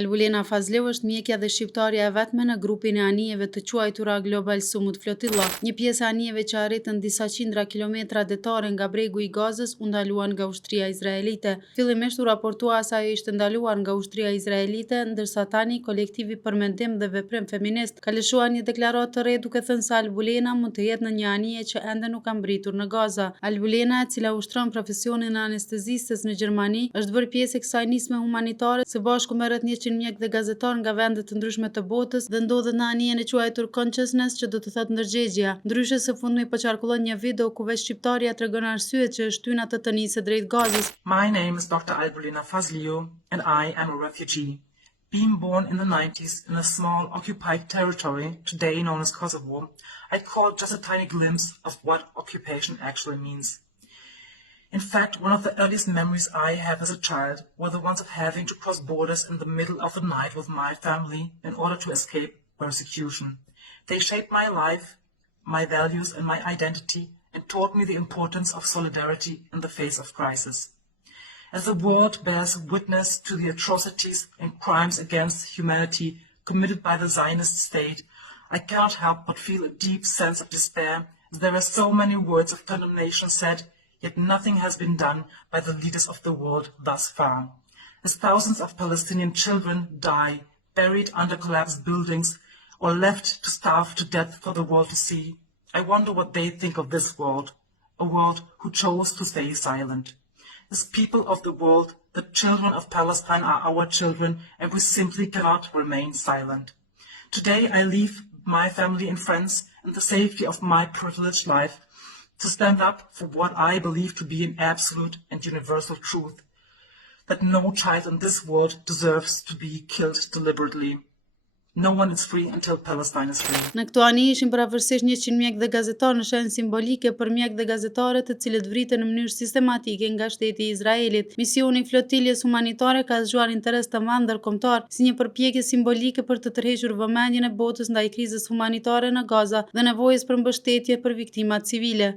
Albulena Fazleu është mjekja dhe shqiptarja e vetme në grupin e anijeve të quajtura Global Summit Flotilla. Një pjesë e anijeve që arritën disa qindra kilometra detare nga bregu i Gazës u ndaluan nga ushtria izraelite. Fillimisht u raportua se ajo ishte ndaluar nga ushtria izraelite, ndërsa tani kolektivi për mendim dhe veprim feminist ka lëshuar një deklaratë të re duke thënë se Albulena mund të jetë në një anije që ende nuk ka mbritur në Gaza. Albulena, e cila ushtron profesionin e anestezistes në Gjermani, është bërë pjesë e kësaj nisme humanitare së bashku me rreth 100 mjek dhe gazetar nga vende të ndryshme të botës dhe ndodhet në anijen e quajtur Consciousness, që do të thotë ndërgjegjja. Ndryshe së fundmi po qarkullon një video ku veç shqiptarja tregon arsyet që është tyna të nisë drejt Gazës. My name is Dr. Albulena Fazleu and I am a refugee. Being born in the 90s in a small occupied territory, today known as Kosovo, I caught just a tiny glimpse of what occupation actually means. In fact, one of the earliest memories I have as a child were the ones of having to cross borders in the middle of the night with my family in order to escape persecution. They shaped my life, my values and my identity, and taught me the importance of solidarity in the face of crisis. As the world bears witness to the atrocities and crimes against humanity committed by the Zionist state, I cannot help but feel a deep sense of despair as there are so many words of condemnation said, yet nothing has been done by the leaders of the world thus far. As thousands of Palestinian children die, buried under collapsed buildings, or left to starve to death for the world to see, I wonder what they think of this world, a world who chose to stay silent. As people of the world, the children of Palestine are our children, and we simply cannot remain silent. Today I leave my family and friends in the safety of my privileged life to stand up for what I believe to be an absolute and universal truth, that no child in this world deserves to be killed deliberately. No one is free until Palestine is free. Në këto ani ishin paravorësisht 100 mjek dhe gazetar në shenjë simbolike për mjek dhe gazetare të cilët vriten në mënyrë sistematike nga shteti i Izraelit. Misioni i flotiljes humanitare ka zgjuar interes të madh ndërkombëtar si një përpjekje simbolike për të tërhequr vëmendjen e botës ndaj krizës humanitare në Gaza dhe nevojës për mbështetje për viktimat civile.